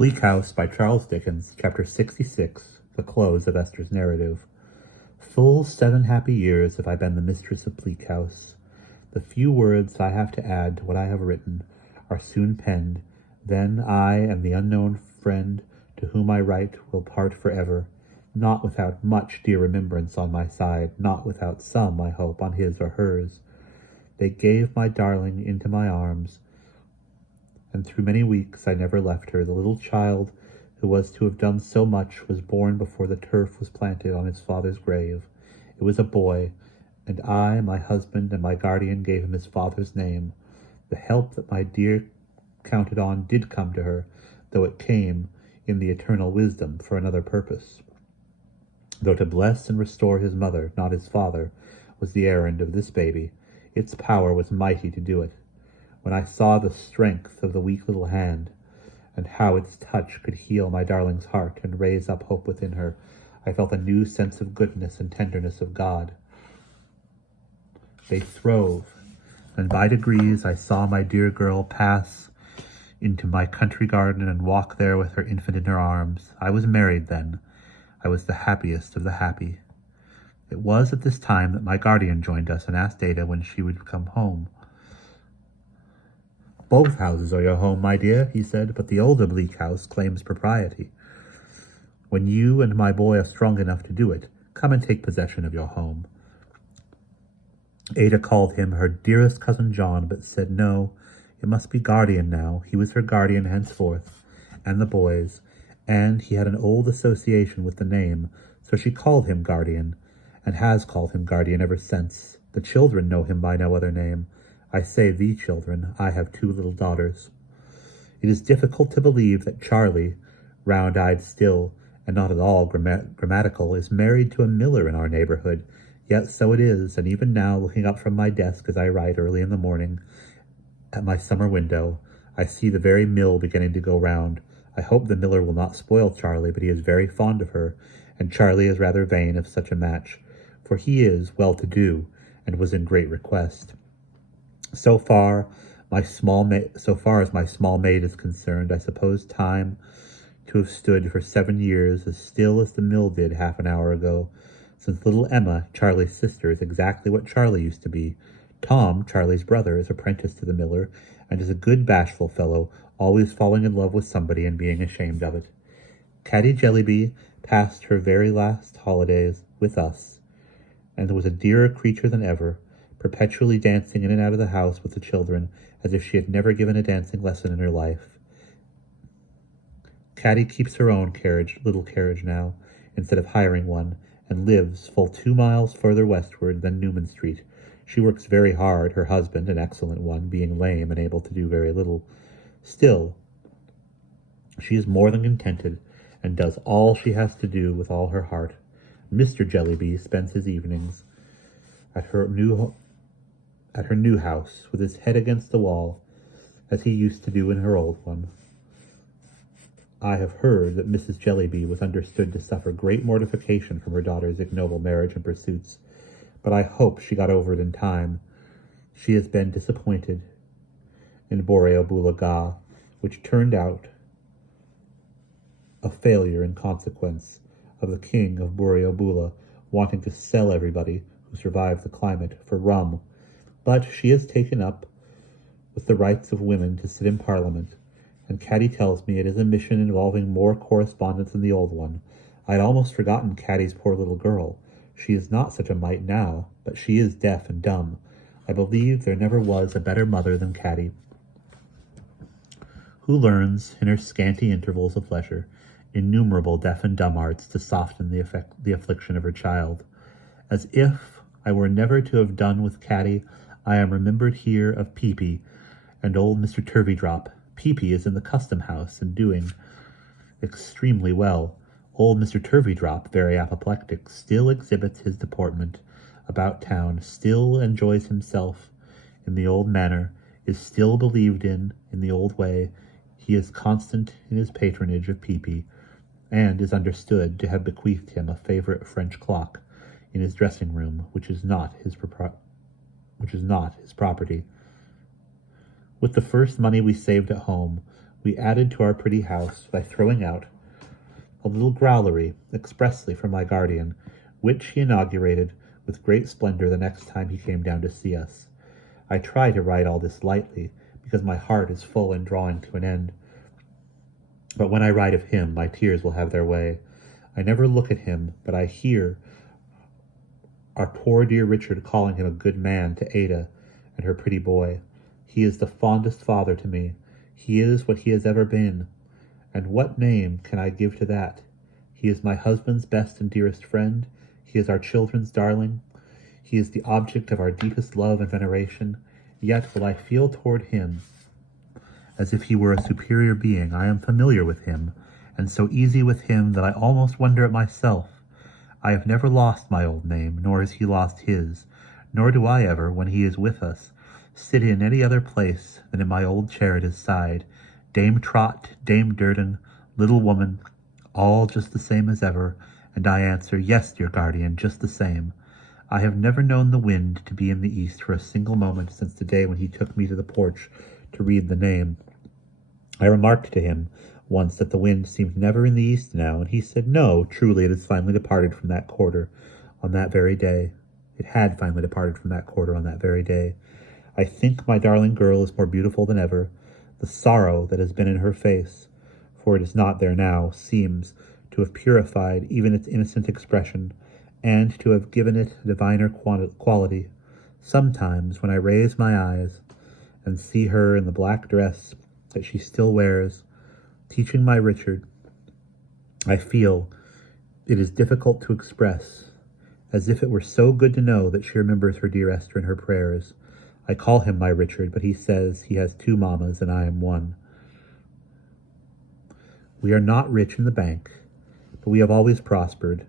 Bleak House by Charles Dickens, Chapter 66, the close of Esther's narrative. Full 7 happy years have I been the mistress of Bleak House. The few words I have to add to what I have written are soon penned. Then I and the unknown friend to whom I write will part forever, not without much dear remembrance on my side, not without some, I hope, on his or hers. They gave my darling into my arms, and through many weeks I never left her. The little child who was to have done so much was born before the turf was planted on his father's grave. It was a boy, and I, my husband, and my guardian gave him his father's name. The help that my dear counted on did come to her, though it came in the eternal wisdom for another purpose. Though to bless and restore his mother, not his father, was the errand of this baby, its power was mighty to do it. When I saw the strength of the weak little hand, and how its touch could heal my darling's heart and raise up hope within her, I felt a new sense of goodness and tenderness of God. They throve, and by degrees I saw my dear girl pass into my country garden and walk there with her infant in her arms. I was married then. I was the happiest of the happy. It was at this time that my guardian joined us and asked Ada when she would come home. "Both houses are your home, my dear," he said, "but the older Bleak House claims propriety. When you and my boy are strong enough to do it, come and take possession of your home." Ada called him her dearest cousin John, but said no, it must be guardian now. He was her guardian henceforth, and the boys, and he had an old association with the name, so she called him guardian, and has called him guardian ever since. The children know him by no other name. I say the children. I have 2 little daughters. It is difficult to believe that Charlie, round-eyed still, and not at all grammatical, is married to a miller in our neighborhood. Yet so it is, and even now, looking up from my desk as I write early in the morning at my summer window, I see the very mill beginning to go round. I hope the miller will not spoil Charlie, but he is very fond of her, and Charlie is rather vain of such a match, for he is well-to-do, and was in great request. So far as my small maid is concerned, I suppose time to have stood for 7 years as still as the mill did half an hour ago, since little Emma, Charlie's sister, is exactly what Charlie used to be. Tom, Charlie's brother, is apprenticed to the miller, and is a good bashful fellow, always falling in love with somebody and being ashamed of it. Caddy Jellyby passed her very last holidays with us, and was a dearer creature than ever, perpetually dancing in and out of the house with the children, as if she had never given a dancing lesson in her life. Caddy keeps her own little carriage now, instead of hiring one, and lives full 2 miles further westward than Newman Street. She works very hard, her husband, an excellent one, being lame and able to do very little. Still, she is more than contented, and does all she has to do with all her heart. Mr. Jellyby spends his evenings at her new house, with his head against the wall, as he used to do in her old one. I have heard that Mrs. Jellyby was understood to suffer great mortification from her daughter's ignoble marriage and pursuits, but I hope she got over it in time. She has been disappointed in Borrioboola Gha, which turned out a failure in consequence of the king of Borrioboola wanting to sell everybody who survived the climate for rum. But she has taken up with the rights of women to sit in Parliament, and Caddy tells me it is a mission involving more correspondence than the old one. I had almost forgotten Caddy's poor little girl. She is not such a mite now, but she is deaf and dumb. I believe there never was a better mother than Caddy, who learns, in her scanty intervals of leisure, innumerable deaf and dumb arts to soften the affliction of her child. As if I were never to have done with Caddy, I am remembered here of Peepy and old Mr. Turveydrop. Peepy is in the custom house and doing extremely well. Old Mr. Turveydrop, very apoplectic, still exhibits his deportment about town, still enjoys himself in the old manner, is still believed in the old way. He is constant in his patronage of Peepy, and is understood to have bequeathed him a favorite French clock in his dressing room, which is not his property. With the first money we saved at home, We added to our pretty house by throwing out a little growlery expressly for my guardian, which he inaugurated with great splendor the next time he came down to see us. I try to write all this lightly, because my heart is full and drawing to an end. But when I write of him, my tears will have their way. I never look at him, but I hear our poor dear Richard calling him a good man to Ada and her pretty boy. He is the fondest father to me. He is what he has ever been. And what name can I give to that? He is my husband's best and dearest friend. He is our children's darling. He is the object of our deepest love and veneration. Yet will I feel toward him as if he were a superior being. I am familiar with him, and so easy with him that I almost wonder at myself. I have never lost my old name, nor has he lost his, nor do I ever, when he is with us, sit in any other place than in my old chair at his side, Dame Trot, Dame Durden, little woman, all just the same as ever, and I answer, yes, dear guardian, just the same. I have never known the wind to be in the east for a single moment since the day when he took me to the porch to read the name. I remarked to him once that the wind seemed never in the east now, and he said, no, truly it has finally departed from that quarter on that very day. It had finally departed from that quarter on that very day. I think my darling girl is more beautiful than ever. The sorrow that has been in her face, for it is not there now, seems to have purified even its innocent expression, and to have given it a diviner quality. Sometimes, when I raise my eyes and see her in the black dress that she still wears, teaching my Richard, I feel it is difficult to express, as if it were so good to know that she remembers her dear Esther in her prayers. I call him my Richard, but he says he has 2 mammas and I am one. We are not rich in the bank, but we have always prospered,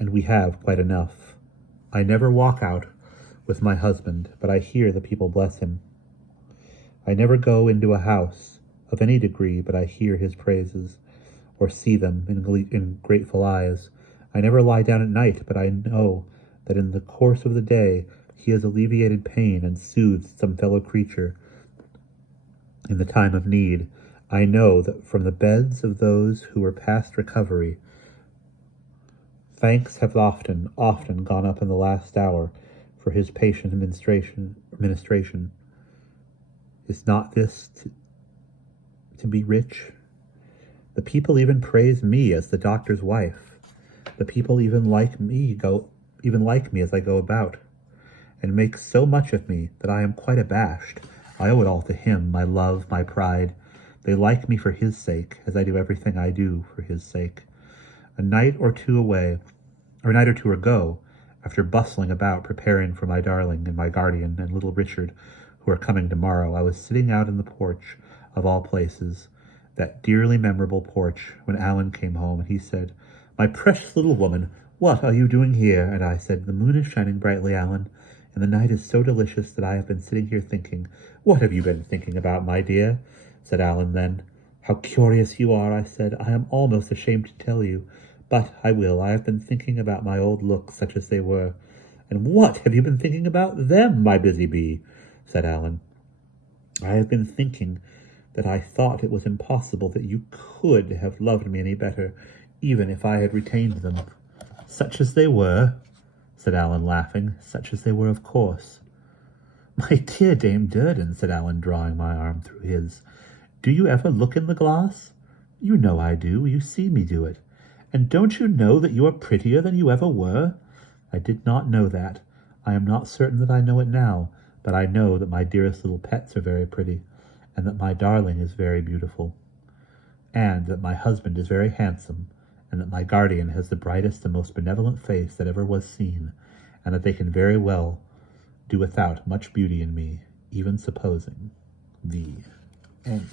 and we have quite enough. I never walk out with my husband, but I hear the people bless him. I never go into a house of any degree, but I hear his praises, or see them in grateful eyes. I never lie down at night, but I know that in the course of the day he has alleviated pain and soothed some fellow creature in the time of need. I know that from the beds of those who were past recovery, thanks have often gone up in the last hour for his patient administration. Is not this to be rich? The people even praise me as the doctor's wife. The people even like me as I go about, and make so much of me that I am quite abashed. I owe it all to him, my love, my pride. They like me for his sake, as I do everything I do for his sake. A night or two ago, after bustling about preparing for my darling and my guardian and little Richard, who are coming tomorrow, I was sitting out in the porch of all places, that dearly memorable porch, when Alan came home, and he said, "My precious little woman, what are you doing here?" And I said, "The moon is shining brightly, Alan, and the night is so delicious that I have been sitting here thinking." "What have you been thinking about, my dear?" said Alan then. "How curious you are," I said. "I am almost ashamed to tell you, but I will. I have been thinking about my old looks, such as they were." "And what have you been thinking about them, my busy bee?" said Alan. "I have been thinking that I thought it was impossible that you could have loved me any better, even if I had retained them." "Such as they were?" said Alan, laughing. "Such as they were, of course." "My dear Dame Durden," said Alan, drawing my arm through his, "do you ever look in the glass? You know I do. You see me do it. And don't you know that you are prettier than you ever were?" "I did not know that. I am not certain that I know it now, but I know that my dearest little pets are very pretty, and that my darling is very beautiful, and that my husband is very handsome, and that my guardian has the brightest and most benevolent face that ever was seen, and that they can very well do without much beauty in me, even supposing the end."